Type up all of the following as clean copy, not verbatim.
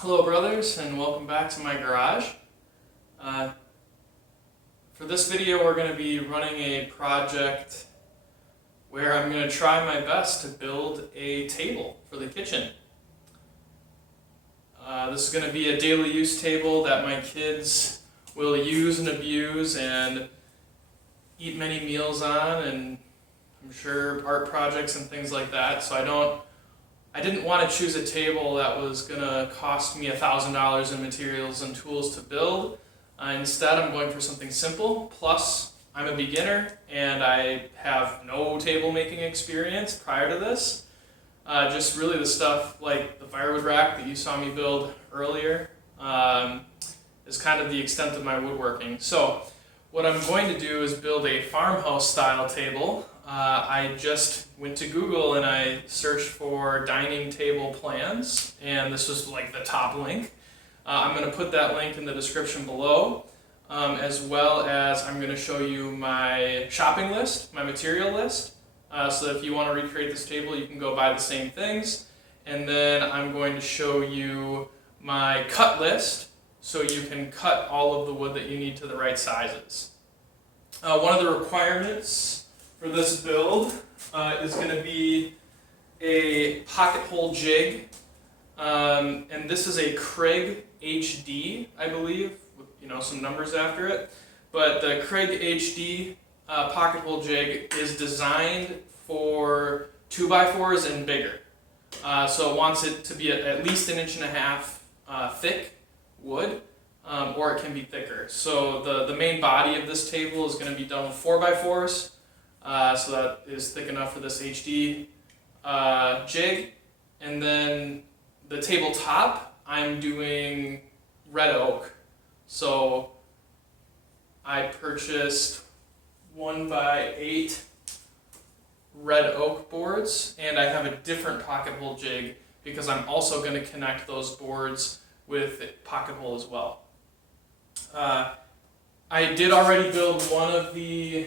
Hello brothers, and welcome back to my garage. Uh, for this video we're going to be running a project where I'm going to try my best to build a table for the kitchen. This is going to be a daily use table that my kids will use and abuse and eat many meals on, and I'm sure art projects and things like that. So I didn't want to choose a table that was going to cost me $1,000 in materials and tools to build. Instead, I'm going for something simple. Plus, I'm a beginner and I have no table making experience prior to this. Just really the stuff like the firewood rack that you saw me build earlier is kind of the extent of my woodworking. So what I'm going to do is build a farmhouse style table. I just went to Google and I searched for dining table plans, and this was like the top link. I'm going to put that link in the description below, as well as I'm going to show you my shopping list, my material list, so that if you want to recreate this table you can go buy the same things. And then I'm going to show you my cut list, so you can cut all of the wood that you need to the right sizes. One of the requirements for this build is going to be a pocket hole jig, and this is a Craig HD, I believe, with some numbers after it. But the Craig HD pocket hole jig is designed for 2x4s and bigger. So it wants it to be at least 1.5 inches thick wood, or it can be thicker. So the main body of this table is going to be done with 4x4s. So that is thick enough for this HD jig. And then the tabletop, I'm doing red oak. So I purchased 1x8 red oak boards, and I have a different pocket hole jig because I'm also going to connect those boards with pocket hole as well. I did already build one of the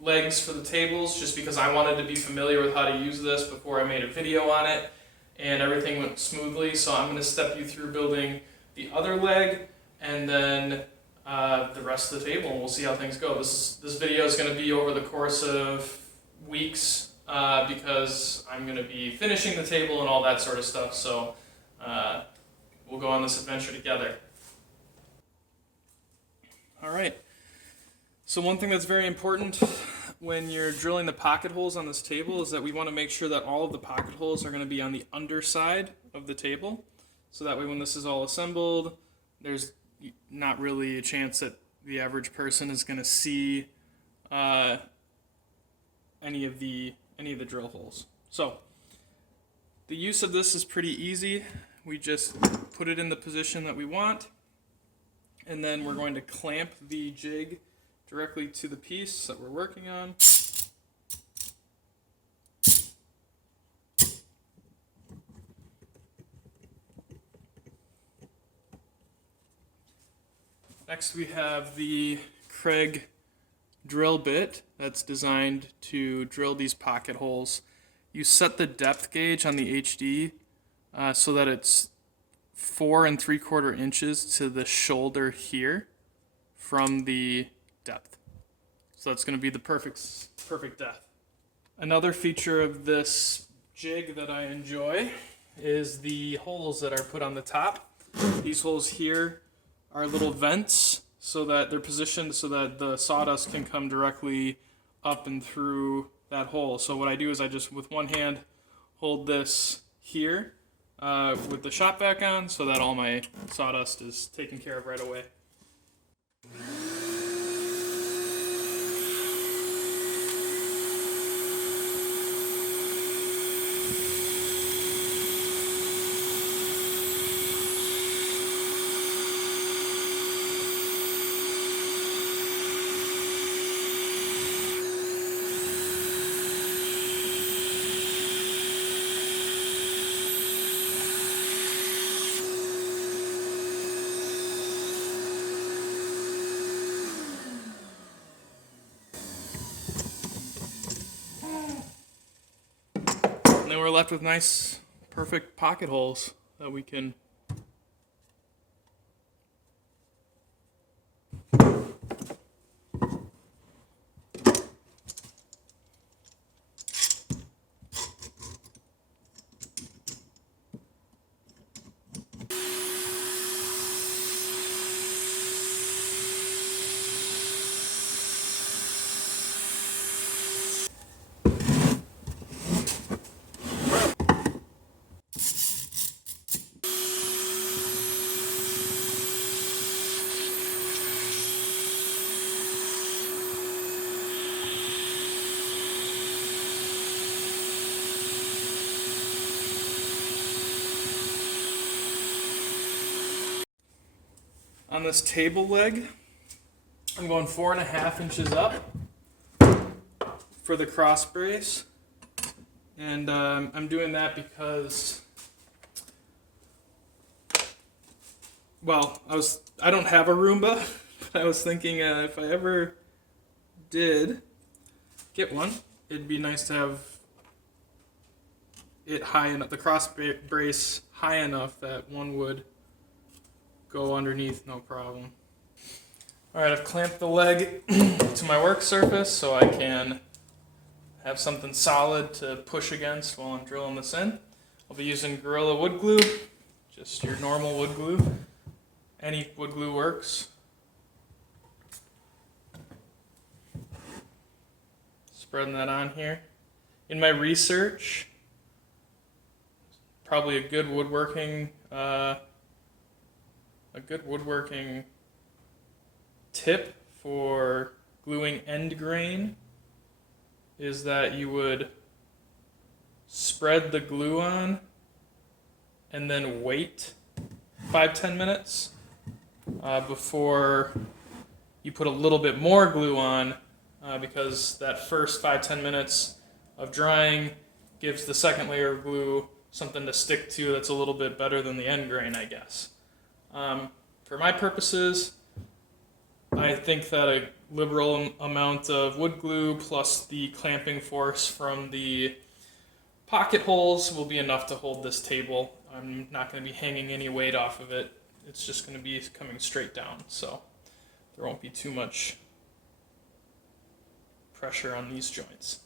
legs for the tables just because I wanted to be familiar with how to use this before I made a video on it, and everything went smoothly. So I'm going to step you through building the other leg and then the rest of the table, and we'll see how things go. This video is going to be over the course of weeks because I'm going to be finishing the table and all that sort of stuff. So we'll go on this adventure together. All right. So one thing that's very important when you're drilling the pocket holes on this table is that we want to make sure that all of the pocket holes are going to be on the underside of the table. So that way when this is all assembled, there's not really a chance that the average person is going to see any of the drill holes. So the use of this is pretty easy. We just put it in the position that we want, and then we're going to clamp the jig directly to the piece that we're working on. Next we have the Craig drill bit that's designed to drill these pocket holes. You set the depth gauge on the HD so that it's 4 3/4 inches to the shoulder here from the depth. So that's going to be the perfect depth. Another feature of this jig that I enjoy is the holes that are put on the top. These holes here are little vents so that they're positioned so that the sawdust can come directly up and through that hole. So what I do is I just with one hand hold this here with the shop vac on so that all my sawdust is taken care of right away. And then we're left with nice, perfect pocket holes. that we can on this table leg, I'm going 4.5 inches up for the cross brace, and I'm doing that because, well, I don't have a Roomba, but I was thinking if I ever did get one, it'd be nice to have it high enough, the cross brace high enough that one would go underneath no problem. Alright, I've clamped the leg to my work surface so I can have something solid to push against while I'm drilling this in. I'll be using Gorilla wood glue, just your normal wood glue. Any wood glue works. Spreading that on here. In my research, probably a good woodworking tip for gluing end grain is that you would spread the glue on and then wait 5-10 minutes before you put a little bit more glue on, because that first 5-10 minutes of drying gives the second layer of glue something to stick to that's a little bit better than the end grain, I guess. For my purposes, I think that a liberal amount of wood glue plus the clamping force from the pocket holes will be enough to hold this table. I'm not going to be hanging any weight off of it. It's just going to be coming straight down, so there won't be too much pressure on these joints.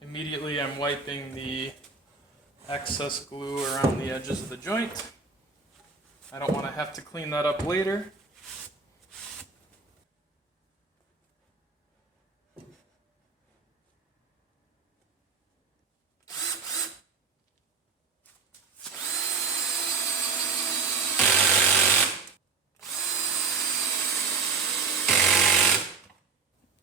Immediately I'm wiping the excess glue around the edges of the joint. I don't want to have to clean that up later.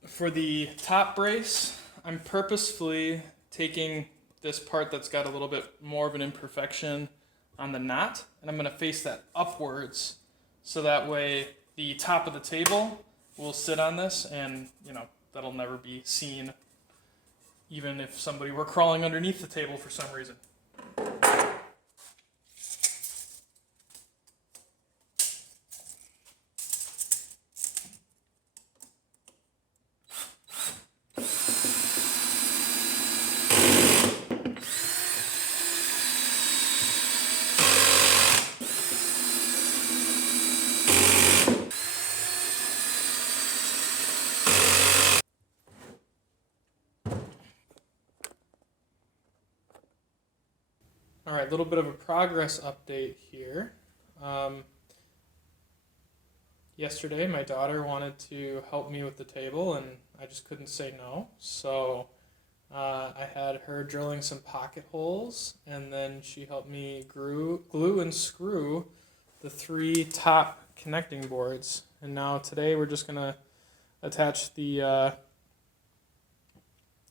For the top brace, I'm purposefully taking this part that's got a little bit more of an imperfection on the knot, and I'm going to face that upwards so that way the top of the table will sit on this, and that'll never be seen even if somebody were crawling underneath the table for some reason. All right, a little bit of a progress update here. Yesterday, my daughter wanted to help me with the table, and I just couldn't say no. So I had her drilling some pocket holes, and then she helped me glue and screw the 3 top connecting boards. And now today we're just going to attach the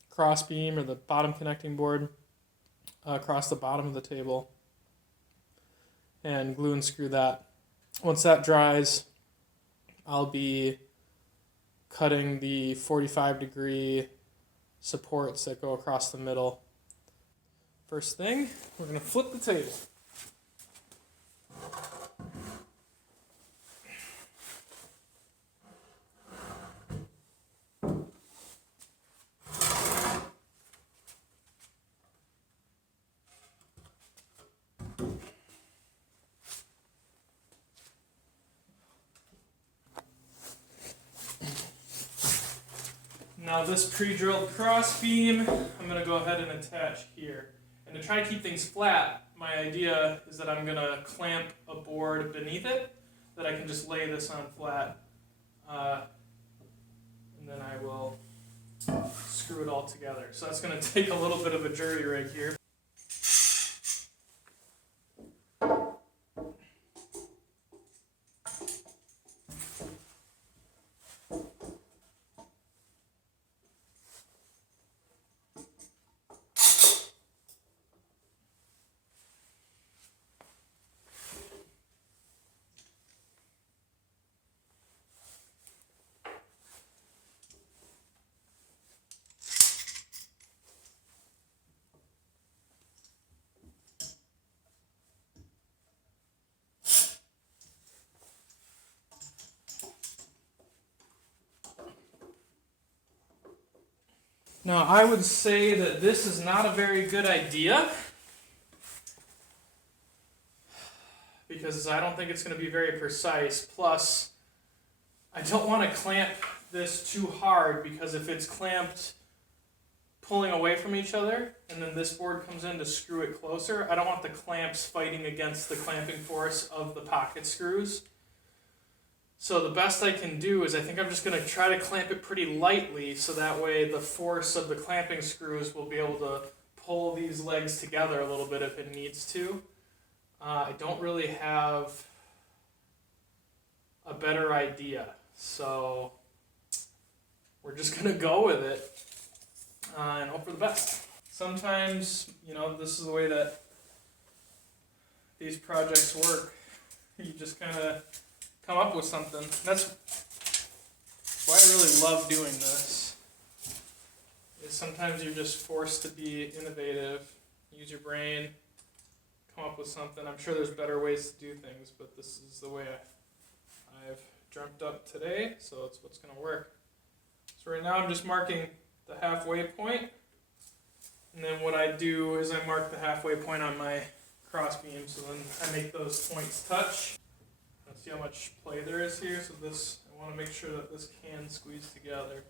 cross beam or the bottom connecting board across the bottom of the table and glue and screw that. Once that dries, I'll be cutting the 45-degree supports that go across the middle. First thing, we're going to flip the table. Now this pre-drilled cross beam, I'm going to go ahead and attach here. And to try to keep things flat, my idea is that I'm going to clamp a board beneath it that I can just lay this on flat. And then I will screw it all together. So that's going to take a little bit of a jury rig here. Now, I would say that this is not a very good idea because I don't think it's going to be very precise. Plus, I don't want to clamp this too hard because if it's clamped pulling away from each other and then this board comes in to screw it closer, I don't want the clamps fighting against the clamping force of the pocket screws. So the best I can do is I think I'm just going to try to clamp it pretty lightly so that way the force of the clamping screws will be able to pull these legs together a little bit if it needs to. I don't really have a better idea, so we're just going to go with it and hope for the best. Sometimes, this is the way that these projects work. You just kind of come up with something. That's why I really love doing this. Is sometimes you're just forced to be innovative, use your brain, come up with something. I'm sure there's better ways to do things, but this is the way I've dreamt up today, so it's what's going to work. So right now I'm just marking the halfway point, and then what I do is I mark the halfway point on my cross beam, so then I make those points touch. See how much play there is here, so I want to make sure that this can squeeze together.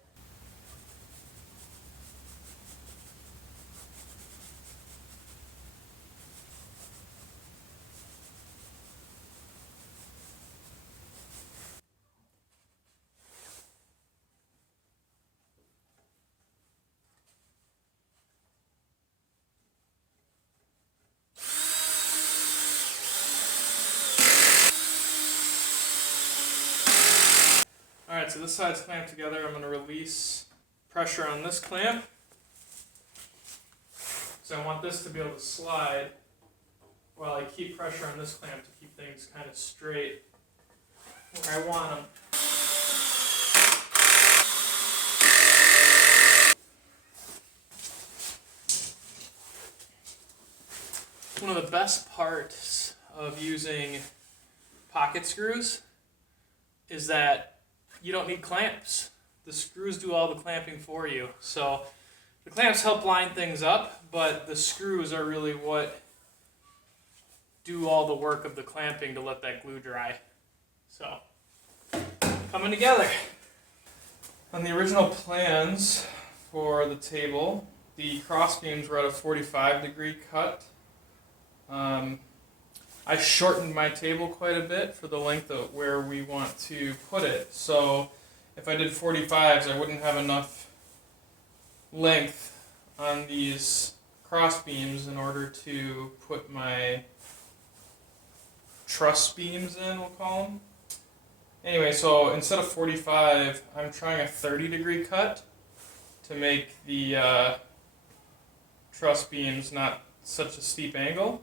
Alright, so this side's clamped together. I'm going to release pressure on this clamp. So I want this to be able to slide while I keep pressure on this clamp to keep things kind of straight where I want them. One of the best parts of using pocket screws is that you don't need clamps. The screws do all the clamping for you. So the clamps help line things up, but the screws are really what do all the work of the clamping to let that glue dry. So, coming together. On the original plans for the table, the cross beams were at a 45-degree cut. I shortened my table quite a bit for the length of where we want to put it. So if I did 45s, I wouldn't have enough length on these cross beams in order to put my truss beams in, we'll call them. Anyway, so instead of 45, I'm trying a 30-degree cut to make the truss beams not such a steep angle.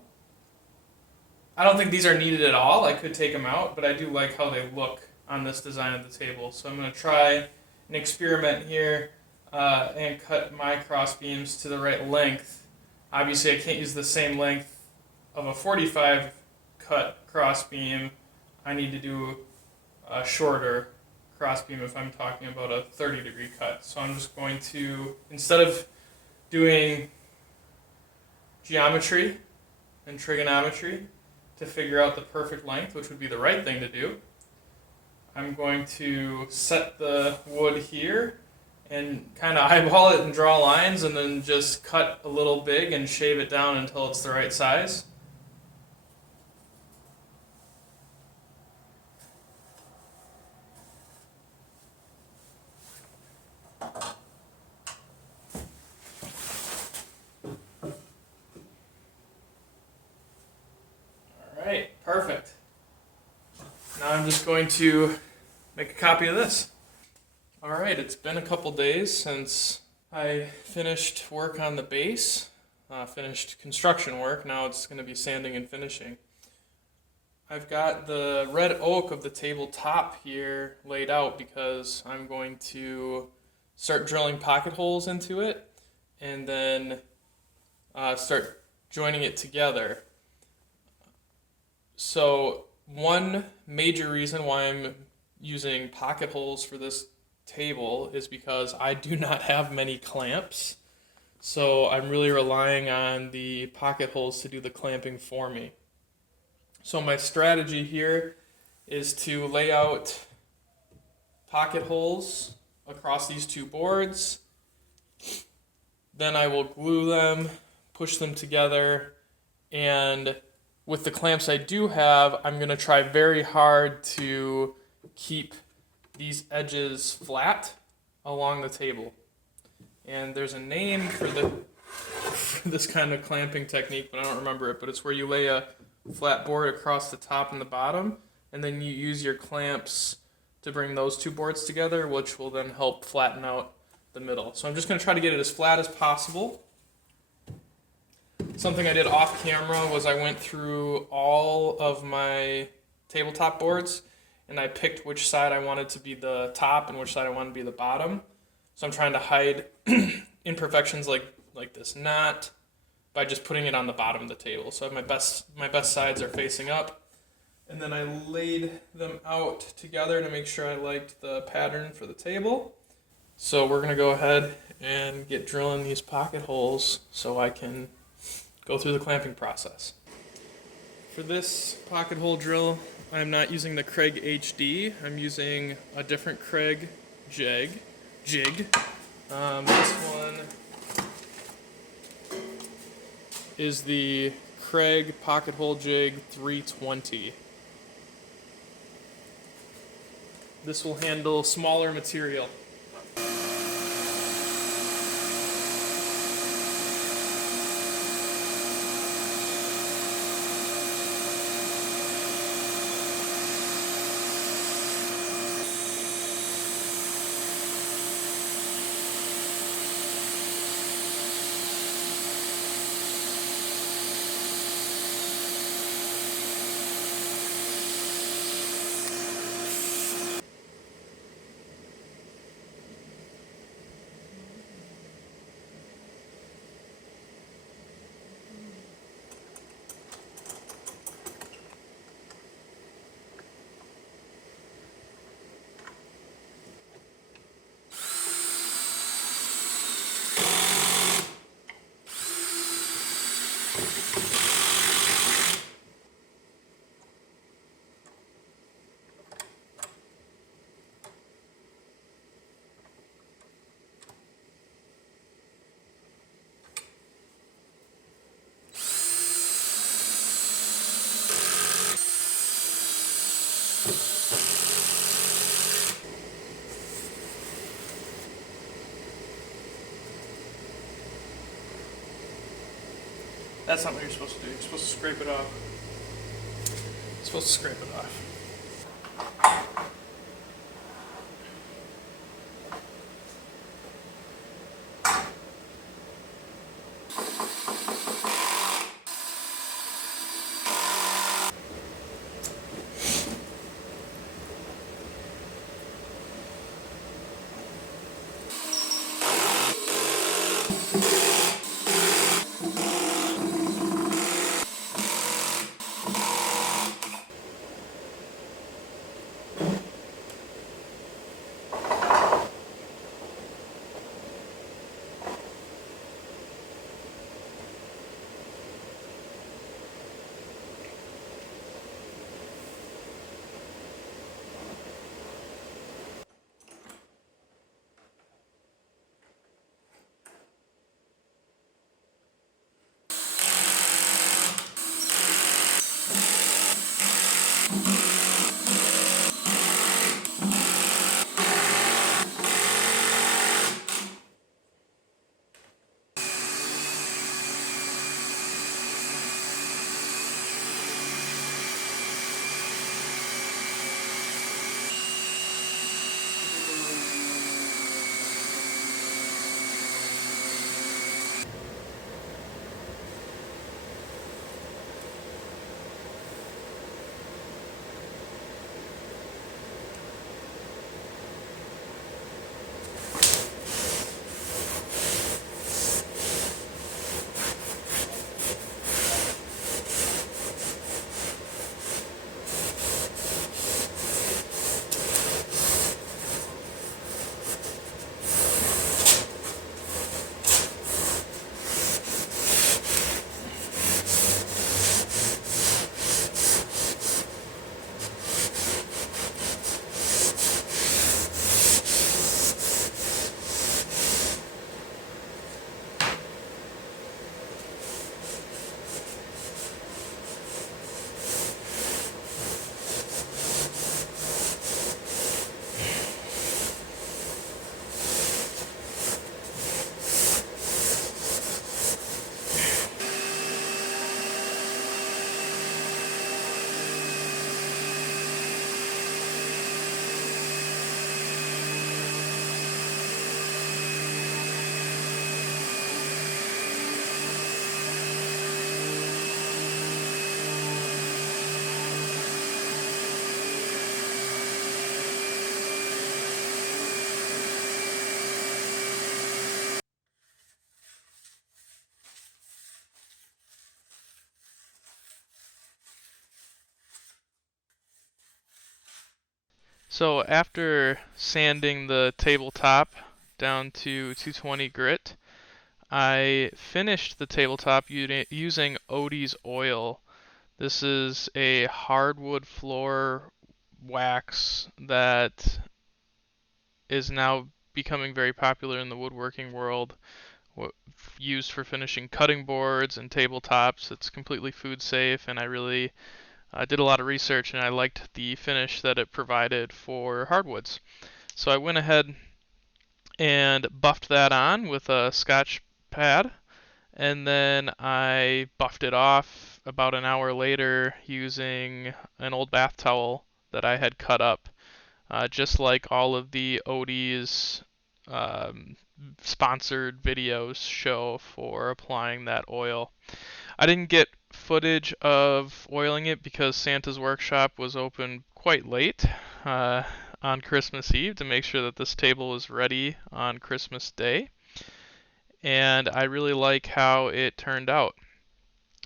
I don't think these are needed at all. I could take them out, but I do like how they look on this design of the table. So I'm going to try an experiment here and cut my cross beams to the right length. Obviously, I can't use the same length of a 45 cut cross beam. I need to do a shorter cross beam if I'm talking about a 30-degree cut. So I'm just going to, instead of doing geometry and trigonometry to figure out the perfect length, which would be the right thing to do, I'm going to set the wood here and kind of eyeball it and draw lines and then just cut a little big and shave it down until it's the right size. Alright, perfect. Now I'm just going to make a copy of this. Alright, it's been a couple days since I finished work on the base, finished construction work. Now it's going to be sanding and finishing. I've got the red oak of the tabletop here laid out because I'm going to start drilling pocket holes into it and then start joining it together. So one major reason why I'm using pocket holes for this table is because I do not have many clamps. So I'm really relying on the pocket holes to do the clamping for me. So my strategy here is to lay out pocket holes across these two boards. Then I will glue them, push them together, and with the clamps I do have, I'm going to try very hard to keep these edges flat along the table. And there's a name for this kind of clamping technique, but I don't remember it. But it's where you lay a flat board across the top and the bottom, and then you use your clamps to bring those two boards together, which will then help flatten out the middle. So I'm just going to try to get it as flat as possible. Something I did off camera was I went through all of my tabletop boards and I picked which side I wanted to be the top and which side I wanted to be the bottom. So I'm trying to hide imperfections like this knot by just putting it on the bottom of the table. So my best sides are facing up. And then I laid them out together to make sure I liked the pattern for the table. So we're gonna go ahead and get drilling these pocket holes so I can go through the clamping process. For this pocket hole drill, I'm not using the Kreg HD. I'm using a different Kreg jig. This one is the Kreg Pocket Hole Jig 320. This will handle smaller material. That's not what you're supposed to do. You're supposed to scrape it off. You're supposed to scrape it off. So after sanding the tabletop down to 220 grit, I finished the tabletop using Odie's oil. This is a hardwood floor wax that is now becoming very popular in the woodworking world, used for finishing cutting boards and tabletops. It's completely food safe, and I really did a lot of research and I liked the finish that it provided for hardwoods. So I went ahead and buffed that on with a Scotch pad, and then I buffed it off about an hour later using an old bath towel that I had cut up, just like all of the Odie's um, sponsored videos show for applying that oil. I didn't get footage of oiling it because Santa's workshop was open quite late uh, on Christmas Eve to make sure that this table was ready on Christmas Day, and I really like how it turned out.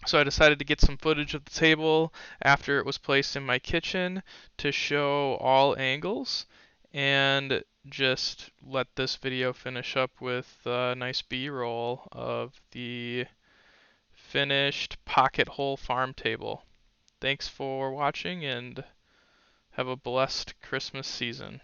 So I decided to get some footage of the table after it was placed in my kitchen to show all angles, and just let this video finish up with a nice B-roll of the finished pocket hole farm table. Thanks for watching and have a blessed Christmas season.